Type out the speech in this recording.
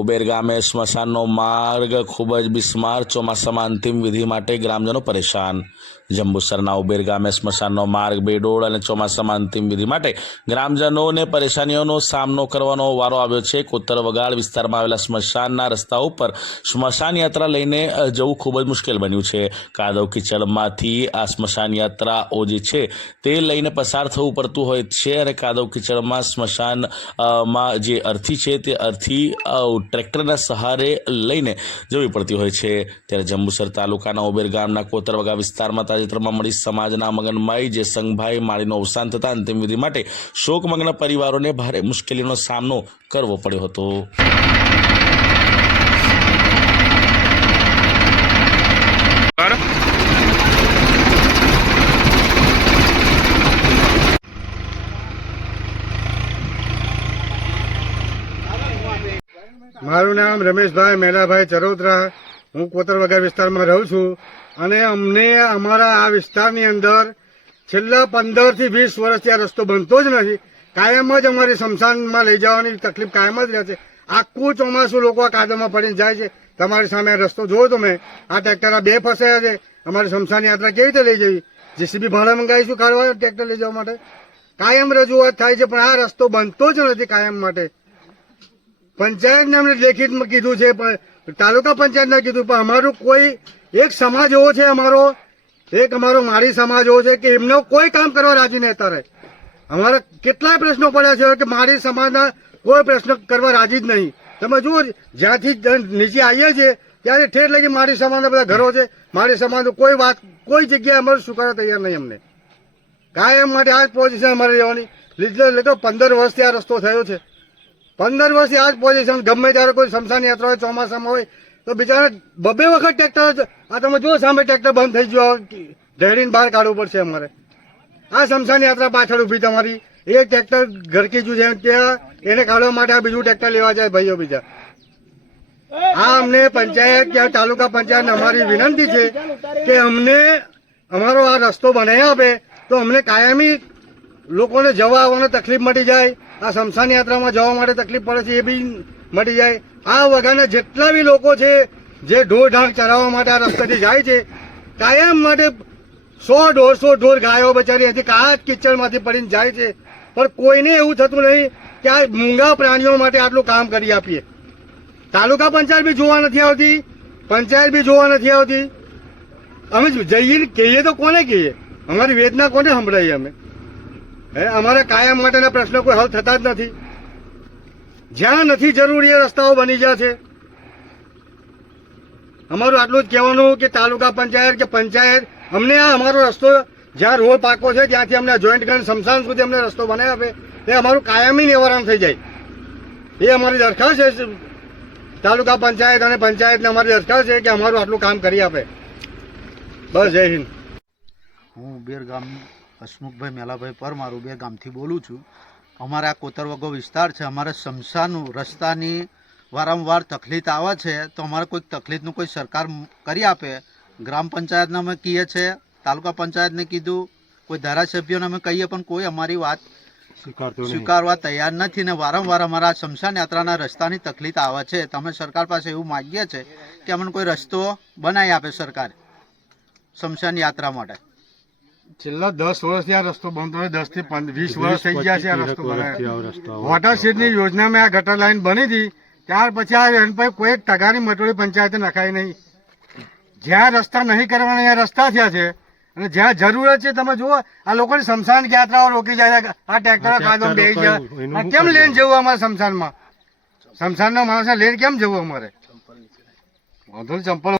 Uber ગામે સ્મશાનનો માર્ગ ખૂબ જ બિસ્માર ચોમાસામાં અંતિમ વિધિ માટે ગ્રામજનો પરેશાન. જંબુસરના ઉબેરગામે સ્મશાનનો માર્ગ બેડોળ અને ચોમાસામાં અંતિમ વિધિ માટે ગ્રામજનોને પરેશાનીઓનો સામનો કરવાનો વારો આવ્યો છે. કોતર વગાડ વિસ્તારમાં આવેલા સ્મશાનના રસ્તા ઉપર સ્મશાન યાત્રા લઈને જવું ખૂબ જ મુશ્કેલ બન્યું છે. કાદવ કિચડમાંથી આ સ્મશાન યાત્રાઓ જે છે તે લઈને પસાર થવું પડતું હોય છે અને કાદવ કિચડમાં સ્મશાનમાં જે અર્થી છે તે અર્થી ટ્રેક્ટરના સહારે લઈને જવી પડતી હોય છે. ત્યારે જંબુસર તાલુકાના ઉબેર ગામના કોતરવગા વિસ્તારમાં તાજેતરમાં મળી સમાજના મગનમાઈ, જે સંઘભાઈ, માળીનું અવસાન થતાં અંતિમવિધિ માટે શોકમગ્ન પરિવારોને ભારે મુશ્કેલીનો સામનો કરવો પડ્યો હતો. મારું નામ રમેશભાઈ મેલાભાઈ ચરોતરા હું કોતરવગા વિસ્તારમાં રહું છું. અને અમને અમારા આ વિસ્તારની અંદર છેલ્લા પંદરથી વીસ વર્ષથી આ રસ્તો બનતો જ નથી. કાયમ જ અમારી સ્મશાનમાં લઈ જવાની તકલીફ કાયમ જ રહે છે. આખું ચોમાસું લોકો આ કાદવમાં પડીને જાય છે. તમારી સામે રસ્તો જોયો તમે? આ ટ્રેક્ટર બે ફસાયા છે. અમારી સ્મશાન યાત્રા કેવી રીતે લઈ જવી? જેસીબી ભાડા મંગાવીશું કાઢવા ટ્રેક્ટર લઈ જવા માટે? કાયમ રજૂઆત થાય છે, પણ આ રસ્તો બનતો જ નથી કાયમ માટે. પંચાયતને અમને લેખિતમાં કીધું છે, પણ તાલુકા પંચાયતને કીધું, પણ અમારું કોઈ એક સમાજ એવો છે અમારો, એક અમારો મારી સમાજ એવો છે કે એમનો કોઈ કામ કરવા રાજી નહીં અત્યારે અમારા કેટલાય પ્રશ્નો પડ્યા છે કે મારી સમાજના કોઈ પ્રશ્ન કરવા રાજી જ નહીં. તમે જુઓ, જ્યાંથી નીચે આવીએ છીએ ત્યારે ઠેર લગી મારી સમાજના બધા ઘરો છે. મારી સમાજનું કોઈ વાત, કોઈ જગ્યાએ અમારું સ્વીકારવા તૈયાર નહીં અમને. કાયમ માટે આ જ પોઝિશન અમારે રહેવાની. લીધે લીધો પંદર વર્ષથી આ રસ્તો થયો છે. પંદર વર્ષથી આ જ પોઝિશન ગમે ત્યારે કોઈ શમશાન યાત્રા હોય, ચોમાસામાં હોય, તો બિચારા બબે વખત ટ્રેક્ટર આ તમે જુઓ સામે ટ્રેક્ટર બંધ થઈ ગયો ઢેડીને બહાર કાઢવું પડશે અમારે. આ શમશાન યાત્રા પાછળ ઊભી તમારી. એક ટ્રેક્ટર ઘરકી જુ છે ત્યાં એને કાઢવા માટે આ બીજું ટ્રેક્ટર લેવા જાય ભાઈઓ બીજા. આ અમને પંચાયત કે તાલુકા પંચાયત અમારી વિનંતી છે કે અમને અમારો આ રસ્તો બનાવી આપે તો અમને કાયમી લોકોને જવા આવવાને તકલીફ મળી જાય, આ શમશાન યાત્રામાં જવા માટે તકલીફ પડે છે એ બી મળી જાય. આ વગાના જેટલા બી લોકો છે, જે ઢોર ઢાંક ચરાવવા માટે આ રસ્તેથી જાય છે, કાયમ માટે સો દોઢસો ઢોર ગાયો બચારી હતી કાચ કિચડમાંથી પડીને જાય છે. પણ કોઈને એવું થતું નહીં કે આ મૂંગા પ્રાણીઓ માટે આટલું કામ કરી આપીએ. તાલુકા પંચાયત બી જોવા નથી આવતી, પંચાયત બી જોવા નથી આવતી. અમે જઈએ કહીએ તો કોને કહીએ? અમારી વેદના કોને સંભળાવીએ અમે? હે, અમારા કાયમ માટેના પ્રશ્નો કોઈ હલ થતા જ નથી. જ્યાં નથી જરૂરી એ રસ્તાઓ બની ગયા છે. અમારું આટલું જ કહેવાનું કે તાલુકા પંચાયત કે પંચાયત, અમને આ અમારો રસ્તો જ્યાં રોડ પાકો છે, ત્યાંથી અમને જોઈન્ટ કરીને સમસાન સુધી અમને રસ્તો બનાવી આપે, એ અમારું કાયમી નિવારણ થઈ જાય. એ અમારી દરખાસ્ત છે. તાલુકા પંચાયત અને પંચાયતને અમારી દરખાસ્ત છે કે અમારું આટલું કામ કરી આપે. બસ જય હિન્દ. હું બેર ગામ હસમુખભાઈ મેલાભાઈ પરમાર બે ગામથી બોલું છું. અમારા આ કોતરવગો વિસ્તાર છે અમારે શમશાનું રસ્તાની વારંવાર તકલીફ આવે છે તો અમારે કોઈક તકલીફનું કોઈ સરકાર કરી આપે. ગ્રામ પંચાયતને અમે કહીએ છીએ તાલુકા પંચાયતને કીધું કોઈ ધારાસભ્યોને અમે કહીએ પણ કોઈ અમારી વાત સ્વીકારવા તૈયાર નથી ને વારંવાર અમારા શમશાન યાત્રાના રસ્તાની તકલીફ આવે છે. તમે સરકાર પાસે એવું માગીએ છીએ કે અમને કોઈ રસ્તો બનાવી આપે સરકાર શમશાન યાત્રા માટે. છેલ્લા દસ વર્ષથી આ રસ્તો બંધ હોય દસથી વીસ વર્ષ થઈ ગયા છે આ રસ્તો બનાવ્યો. વોટરશેડની યોજનામાં આ ગટર લાઈન બની હતી. ત્યાર પછી આ એન કોઈ ટકાની મટોળી પંચાયતે નખાય નહીં. જ્યાં રસ્તા નહીં કરવાના ત્યાં રસ્તા થયા છે. અને જ્યાં જરૂરત છે તમે જુઓ આ લોકોની શમશાન યાત્રાઓ રોકી જાય આ ટ્રેક્ટરો કાદો બે જાય કેમ લેન જવું અમારે શમશાનમાં શમશાનના માણસને લેન કેમ જવું અમારે? વાંધો ચંપલ